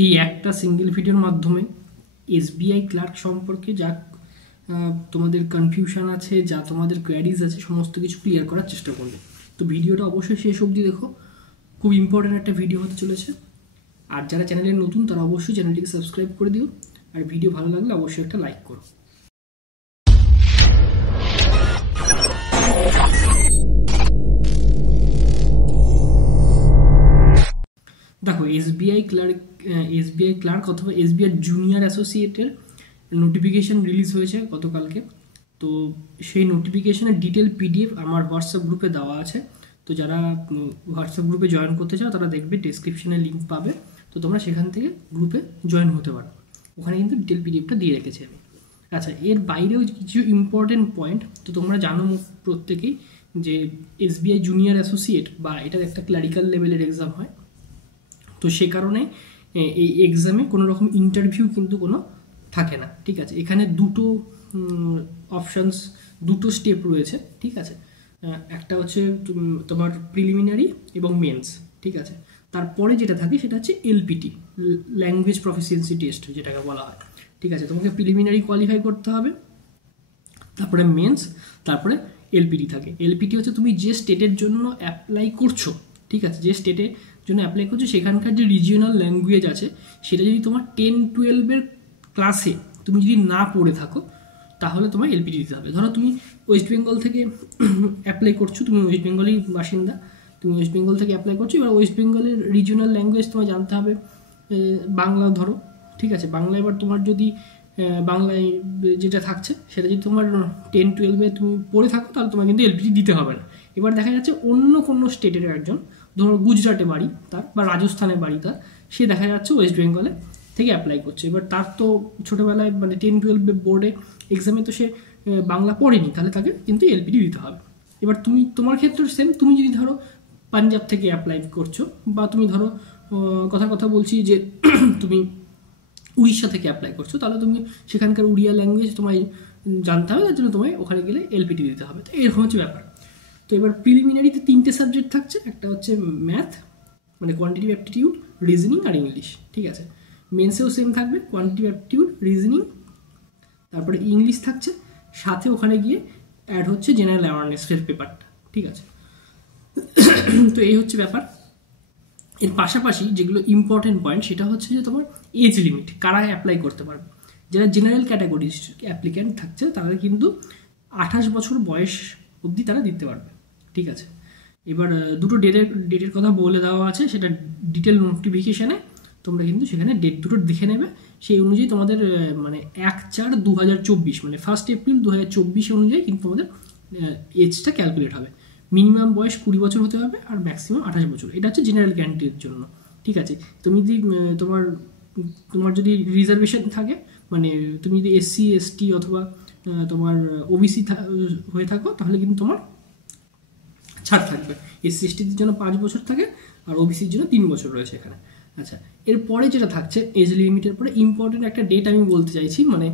এই একটা সিঙ্গেল ভিডিওর মাধ্যমে এসবিআই ক্লার্ক সম্পর্কে যা তোমাদের কনফিউশন আছে, যা তোমাদের কোয়ারিজ আছে, সমস্ত কিছু ক্লিয়ার করার চেষ্টা করবে। তো ভিডিওটা অবশ্যই শেষ অবধি দেখো, খুব ইম্পর্ট্যান্ট একটা ভিডিও হতে চলেছে। আর যারা চ্যানেলে নতুন তারা অবশ্যই চ্যানেলটিকে সাবস্ক্রাইব করে দিও, আর ভিডিও ভালো লাগলে অবশ্যই একটা লাইক করো। দেখো, এসবিআই ক্লার্ক অথবা এসবিআই জুনিয়র অ্যাসোসিয়েটের নোটিফিকেশান রিলিজ হয়েছে গতকালকে। তো সেই নোটিফিকেশানের ডিটেল পিডিএফ আমার হোয়াটসঅ্যাপ গ্রুপে দেওয়া আছে। তো যারা হোয়াটসঅ্যাপ গ্রুপে জয়েন করতে চাও তারা দেখবে ডেসক্রিপশনে লিঙ্ক পাবে, তো তোমরা সেখান থেকে গ্রুপে জয়েন হতে পারো। ওখানে কিন্তু ডিটেল পিডিএফটা দিয়ে রেখেছি আমি। আচ্ছা, এর বাইরেও কিছু ইম্পর্টেন্ট পয়েন্ট। তো তোমরা জানো প্রত্যেকেই যে এসবিআই জুনিয়র অ্যাসোসিয়েট বা এটার একটা ক্লারিক্যাল লেভেলের এক্সাম হয়। তো সে কারণে এই এক্সামে কোনো রকম ইন্টারভিউ কিন্তু কোনো থাকে না, ঠিক আছে। এখানে দুটো অপশানস, দুটো স্টেপ রয়েছে, ঠিক আছে। একটা হচ্ছে তোমার প্রিলিমিনারি এবং মেন্স, ঠিক আছে। তারপরে যেটা থাকে সেটা হচ্ছে এলপিটি, ল্যাঙ্গুয়েজ প্রফিসিয়েন্সি টেস্ট যেটাকে বলা হয়, ঠিক আছে। তোমাকে প্রিলিমিনারি কোয়ালিফাই করতে হবে, তারপরে মেন্স, তারপরে এলপিটি থাকে। এলপিটি হচ্ছে তুমি যে স্টেটের জন্য অ্যাপ্লাই করছো, ঠিক আছে, যে স্টেটের জন্য অ্যাপ্লাই করছো সেখানকার যে রিজিওনাল ল্যাঙ্গুয়েজ আছে সেটা যদি তোমার 10-12 ক্লাসে তুমি যদি না পড়ে থাকো তাহলে তোমার এলপিটি দিতে হবে। ধরো তুমি ওয়েস্ট বেঙ্গল থেকে অ্যাপ্লাই করছো, তুমি ওয়েস্ট বেঙ্গলের বাসিন্দা, তুমি ওয়েস্ট বেঙ্গল থেকে অ্যাপ্লাই করছো, এবার ওয়েস্ট বেঙ্গলের রিজিওনাল ল্যাঙ্গুয়েজ তোমায় জানতে হবে বাংলা, ধরো, ঠিক আছে। বাংলা, এবার তোমার যদি বাংলায় যেটা থাকছে সেটা যদি তোমার 10-12 তুমি পড়ে থাকো তাহলে তোমার কিন্তু এলপিটি দিতে হবে না। এবার দেখা যাচ্ছে অন্য কোনো স্টেটের একজন, ধরো গুজরাটে বাড়ি তার বা রাজস্থানে বাড়ি তার, সে দেখা যাচ্ছে ওয়েস্ট বেঙ্গলে থেকে অ্যাপ্লাই করছে। এবার তার তো ছোটোবেলায় মানে 10-12 বোর্ডে এক্সামে তো সে বাংলা পড়েনি, তাহলে তাকে কিন্তু এলপিটি দিতে হবে। এবার তোমার ক্ষেত্রে সেম, তুমি যদি ধরো পাঞ্জাব থেকে অ্যাপ্লাই করছো, বা তুমি ধরো কথা বলছি যে তুমি উড়িষ্যা থেকে অ্যাপ্লাই করছো, তাহলে তুমি সেখানকার উড়িয়া ল্যাঙ্গুয়েজ তোমায় জানতে হবে, তার জন্য তোমায় ওখানে গেলে এলপিটি দিতে হবে। তো এরকম হচ্ছে ব্যাপার। তো এবার প্রিলিমিনারিতে 3টে সাবজেক্ট থাকছে, একটা হচ্ছে ম্যাথ মানে কোয়ান্টিটিভ অ্যাপটিটিউড, রিজনিং আর ইংলিশ, ঠিক আছে। মেন্সেও সেম থাকবে, কোয়ান্টিটিভ অ্যাপটিটিউড, রিজনিং, তারপরে ইংলিশ থাকছে, সাথে ওখানে গিয়ে অ্যাড হচ্ছে জেনারেল অ্যাওয়ারনেসের পেপারটা, ঠিক আছে। তো এই হচ্ছে ব্যাপার। এর পাশাপাশি যেগুলো ইম্পর্টেন্ট পয়েন্ট সেটা হচ্ছে যে তোমার এজ লিমিট, কারা অ্যাপ্লাই করতে পারবে। যারা জেনারেল ক্যাটাগরি অ্যাপ্লিক্যান্ট থাকছে তারা কিন্তু 28 বছর বয়স অবধি তারা দিতে পারবে, ঠিক আছে। এবার দুটো ডেটের কথা বলে দেওয়া আছে, সেটা ডিটেল নোটিফিকেশানে তোমরা কিন্তু সেখানে ডেট দুটো দেখে নেবে। সেই অনুযায়ী তোমাদের মানে 1/4/2024 মানে 1 এপ্রিল 2024 অনুযায়ী কিন্তু তোমাদের এজটা ক্যালকুলেট হবে। মিনিমাম বয়স 20 বছর হতে হবে আর ম্যাক্সিমাম 28 বছর। এটা হচ্ছে জেনারেল ক্যান্ডিডেটের জন্য, ঠিক আছে। তুমি যদি তোমার যদি রিজার্ভেশন থাকে, মানে তুমি যদি SC ST অথবা তোমার OBC হয়ে থাকো, তাহলে কিন্তু তোমার ছাড় থাকবে। SC STদের জন্য 5 বছর থাকে আর OBCর জন্য 3 বছর রয়েছে এখানে। আচ্ছা, এরপরে যেটা থাকছে এজ লিমিটের পরে ইম্পর্টেন্ট একটা ডেট আমি বলতে চাইছি, মানে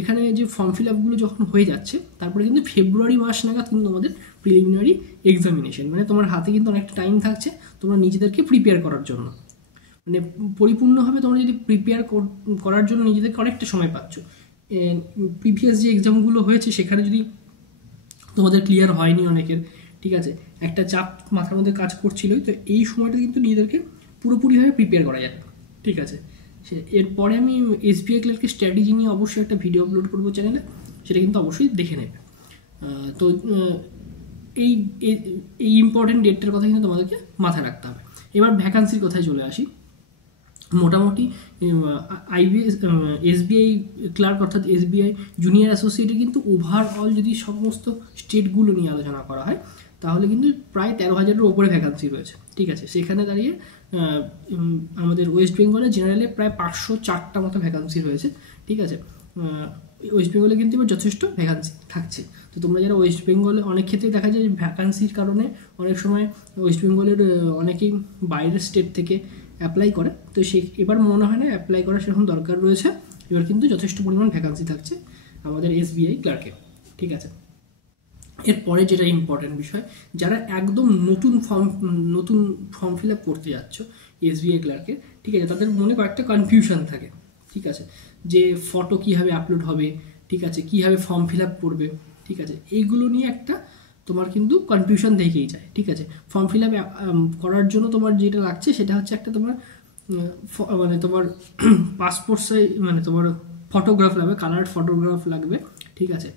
এখানে যে ফর্ম ফিল আপগুলো যখন হয়ে যাচ্ছে তারপরে কিন্তু ফেব্রুয়ারি মাস নাগাদ কিন্তু আমাদের প্রিলিমিনারি এক্সামিনেশন, মানে তোমার হাতে কিন্তু অনেকটা টাইম থাকছে তোমরা নিজেদেরকে প্রিপেয়ার করার জন্য। মানে পরিপূর্ণভাবে তোমরা যদি প্রিপেয়ার করার জন্য নিজেদেরকে অনেকটা সময় পাচ্ছ। প্রিভিয়াস যে এক্সামগুলো হয়েছে সেখানে যদি তোমাদের ক্লিয়ার হয়নি অনেকের, ঠিক আছে, একটা চাপ মাথার মধ্যে কাজ করছিলই, তো এই সময়টা কিন্তু নিজেদেরকে পুরোপুরিভাবে প্রিপেয়ার করা যাবে, ঠিক আছে। এরপরে আমি এসবিআই ক্লার্কের স্ট্র্যাটেজি নিয়ে অবশ্যই একটা ভিডিও আপলোড করবো চ্যানেলে, সেটা কিন্তু অবশ্যই দেখে নেবে। তো এই ইম্পর্টেন্ট ডেটটার কথা কিন্তু তোমাদেরকে মাথায় রাখতে হবে। এবার ভ্যাকান্সির কথায় চলে আসি। মোটামুটি এসবিআই ক্লার্ক অর্থাৎ এসবিআই জুনিয়র অ্যাসোসিয়েটের কিন্তু ওভারঅল যদি সমস্ত স্টেটগুলো নিয়ে আলোচনা করা হয় তাহলে কিন্তু প্রায় 13,000-এর ওপরে ভ্যাকান্সি রয়েছে, ঠিক আছে। সেখানে দাঁড়িয়ে আমাদের ওয়েস্ট বেঙ্গলে জেনারেলে প্রায় 504টা মতো ভ্যাকান্সি রয়েছে, ঠিক আছে। ওয়েস্ট বেঙ্গলে কিন্তু এবার যথেষ্ট ভ্যাকান্সি থাকছে। তো তোমরা যারা ওয়েস্ট বেঙ্গলে, অনেক ক্ষেত্রে দেখা যায় ভ্যাকান্সির কারণে অনেক সময় ওয়েস্ট বেঙ্গলের অনেকেই বাইরের স্টেট থেকে অ্যাপ্লাই করে, তো এবার মনে হয় না অ্যাপ্লাই করার সেরকম দরকার রয়েছে। এবার কিন্তু যথেষ্ট পরিমাণ ভ্যাকান্সি থাকছে আমাদের এসবিআই ক্লার্কে, ঠিক আছে। এরপরে যেটা ইম্পর্টেন্ট বিষয়, যারা একদম নতুন ফর্ম ফিল আপ করতে যাচ্ছ এসবিআই ক্লার্কের, ঠিক আছে, তাদের মনে কয়েকটা কনফিউশন থাকে, ঠিক আছে, যে ফটো কীভাবে আপলোড হবে, ঠিক আছে, কীভাবে ফর্ম ফিল আপ করবে, ঠিক আছে, এইগুলো নিয়ে একটা তোমার কিন্তু কনফিউশন থেকেই যায়, ঠিক আছে। ফর্ম ফিল আপ করার জন্য তোমার যেটা লাগছে সেটা হচ্ছে একটা তোমার মানে তোমার পাসপোর্ট সাইজ মানে তোমার ফটোগ্রাফ লাগবে, কালার ফটোগ্রাফ লাগবে, ঠিক আছে,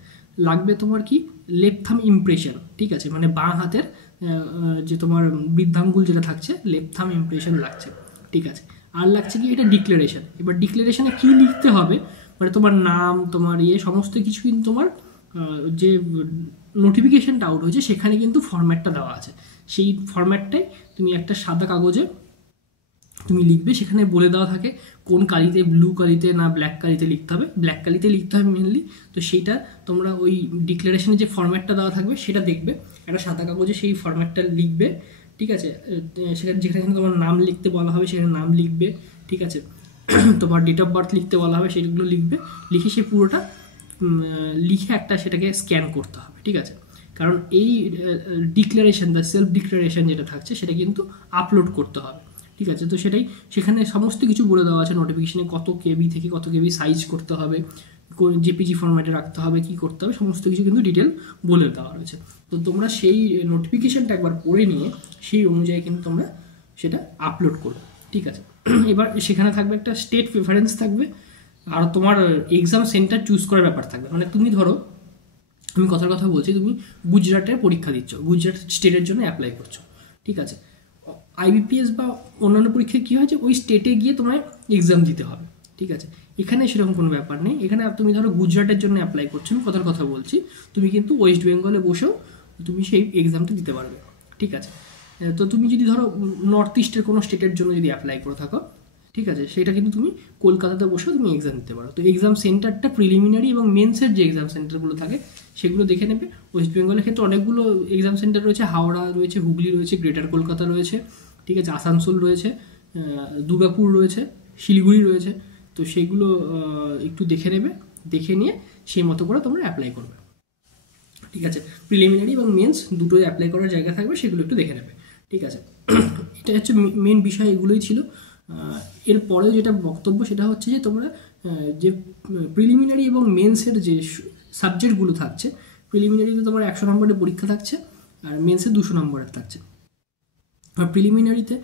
লাগবে তোমার কি লেফট থাম ইমপ্রেশন, ঠিক আছে, মানে বাঁ হাতের যে তোমার বৃদ্ধাঙ্গুল যেটা থাকছে লেফট থাম ইমপ্রেশন লাগছে, ঠিক আছে। আর লাগছে কি এটা ডিক্লারেশন। এবার ডিক্লারেশনে কী লিখতে হবে, মানে তোমার নাম, তোমার সমস্ত কিছু কিন্তু তোমার যে নোটিফিকেশনটা আউট হয়েছে সেখানে কিন্তু ফরম্যাটটা দেওয়া আছে, সেই ফরম্যাটটাই তুমি একটা সাদা কাগজে তুমি লিখবে, সেখানে বলে দেওয়া থাকে কোন কালিতে, ব্লু কালিতে না ব্ল্যাক কালিতে লিখতে হবে, ব্ল্যাক কালিতে লিখতে হবে মেনলি। তো সেইটা তোমরা ওই ডিক্লারেশনে যে ফরম্যাটটা দেওয়া থাকবে সেটা দেখবে, একটা সাদা কাগজে সেই ফরম্যাটটা লিখবে, ঠিক আছে, সেখানে যেখানে তোমার নাম লিখতে বলা হবে সেখানে নাম লিখবে, ঠিক আছে, তোমার ডেট অফ বার্থ লিখতে বলা হবে সেগুলো লিখবে, লিখে সে পুরোটা লিখে একটা সেটাকে স্ক্যান করতে হবে, ঠিক আছে। কারণ এই ডিক্লারেশন বা সেলফ ডিক্লারেশন যেটা থাকছে সেটা কিন্তু আপলোড করতে হবে, ঠিক আছে। তো সেটাই সেখানে সমস্ত কিছু বলে দেওয়া আছে নোটিফিকেশনে, কত কেবি থেকে কত কেবি সাইজ করতে হবে, কোন জেপিজি ফরম্যাটে রাখতে হবে, কি করতে হবে, সমস্ত কিছু কিন্তু ডিটেল বলে দেওয়া রয়েছে। তো তোমরা সেই নোটিফিকেশনটা একবার পড়ে নিয়ে সেই অনুযায়ী কিন্তু তোমরা সেটা আপলোড করো, ঠিক আছে। এবার সেখানে থাকবে একটা স্টেট প্রেফারেন্স থাকবে, আর তোমার এক্সাম সেন্টার চুজ করার ব্যাপার থাকবে। মানে তুমি ধরো, আমি কথার কথা বলছি, তুমি গুজরাটের পরীক্ষা দিচ্ছ, গুজরাট স্টেটের জন্য অ্যাপ্লাই করছো, ঠিক আছে। আইবিপিএস বা অন্যান্য পরীক্ষায় কী হয়েছে, ওই স্টেটে গিয়ে তোমায় এক্সাম দিতে হবে, ঠিক আছে। এখানে সেরকম কোনো ব্যাপার নেই, এখানে তুমি ধরো গুজরাটের জন্য অ্যাপ্লাই করছো, আমি কথার কথা বলছি, তুমি কিন্তু ওয়েস্ট বেঙ্গলে বসেও তুমি সেই এক্সামটা দিতে পারবে, ঠিক আছে। তো তুমি যদি ধরো নর্থ ইস্টের কোনো স্টেটের জন্য যদি অ্যাপ্লাই করে থাকো, ঠিক আছে, সেটা কিন্তু তুমি কলকাতাতে বসেও তুমি এক্সাম দিতে পারো। তো এক্সাম সেন্টারটা প্রিলিমিনারি এবং মেন্সের যে এক্সাম সেন্টারগুলো থাকে সেগুলো দেখে নেবে। ওয়েস্ট বেঙ্গলের ক্ষেত্রে অনেকগুলো এক্সাম সেন্টার রয়েছে, হাওড়া রয়েছে, হুগলি রয়েছে, গ্রেটার কলকাতা রয়েছে, ঠিক আছে, আসানসোল রয়েছে, দুর্গাপুর রয়েছে, শিলিগুড়ি রয়েছে। তো সেইগুলো একটু দেখে নেবে, দেখে নিয়ে সেই মতো করে তোমরা অ্যাপ্লাই করবে, ঠিক আছে। প্রিলিমিনারি এবং মেন্স দুটোই অ্যাপ্লাই করার জায়গা থাকবে, সেগুলো একটু দেখে নেবে, ঠিক আছে। এটা হচ্ছে মেন বিষয়, এগুলোই ছিল। এরপরে যেটা বক্তব্য সেটা হচ্ছে যে তোমরা যে প্রিলিমিনারি এবং মেন্সের যে সাবজেক্টগুলো থাকছে, প্রিলিমিনারিতে তোমার 100 নম্বরের পরীক্ষা থাকছে আর মেন্সে 200 নম্বরের থাকছে। আর প্রিলিমিনারিতে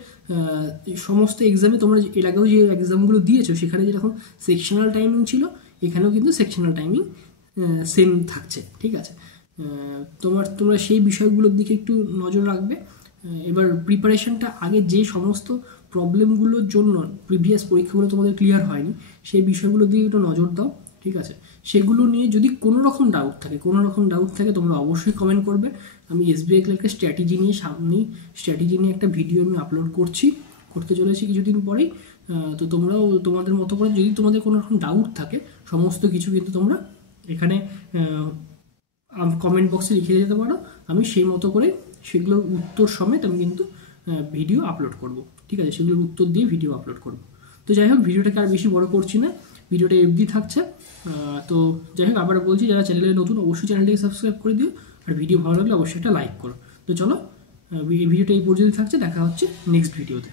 সমস্ত এক্সামে তোমরা এর আগেও যে এক্সামগুলো দিয়েছো সেখানে যেরকম সেকশনাল টাইমিং ছিল, এখানেও কিন্তু সেকশনাল টাইমিং সেম থাকছে, ঠিক আছে। তোমরা সেই বিষয়গুলোর দিকে একটু নজর রাখবে। এবার প্রিপারেশনটা আগে যে সমস্ত প্রবলেমগুলোর জন্য প্রিভিয়াস পরীক্ষাগুলো তোমাদের ক্লিয়ার হয়নি সেই বিষয়গুলোর দিকে একটু নজর দাও, ঠিক আছে। সেগুলো নিয়ে যদি কোনো রকম ডাউট থাকে তোমরা অবশ্যই কমেন্ট করবে। আমি এসবিআই ক্লার্কের স্ট্র্যাটেজি নিয়ে একটা ভিডিও আমি আপলোড করতে চলেছি কিছুদিন পরেই। তো তোমরাও তোমাদের মতো করে যদি তোমাদের কোনো রকম ডাউট থাকে সমস্ত কিছু কিন্তু তোমরা এখানে কমেন্ট বক্সে লিখে যেতে পারো, আমি সেই মতো করে সেগুলোর উত্তর সমেত আমি কিন্তু ভিডিও আপলোড করব, ঠিক আছে, সেগুলোর উত্তর দিয়ে ভিডিও আপলোড করব। তো যাই হোক, ভিডিওটাকে আর বেশি বড় করছি না, ভিডিওটা এফডি থাকছে। তো যাই হোক, আবার বলছি, যারা চ্যানেলে নতুন অবশ্যই চ্যানেলটাকে সাবস্ক্রাইব করে দিও, আর ভিডিও ভালো লাগলে অবশ্যই একটা লাইক করো। তো চলো, ভিডিওটা এই পর্যন্ত থাকছে, দেখা হচ্ছে নেক্সট ভিডিওতে।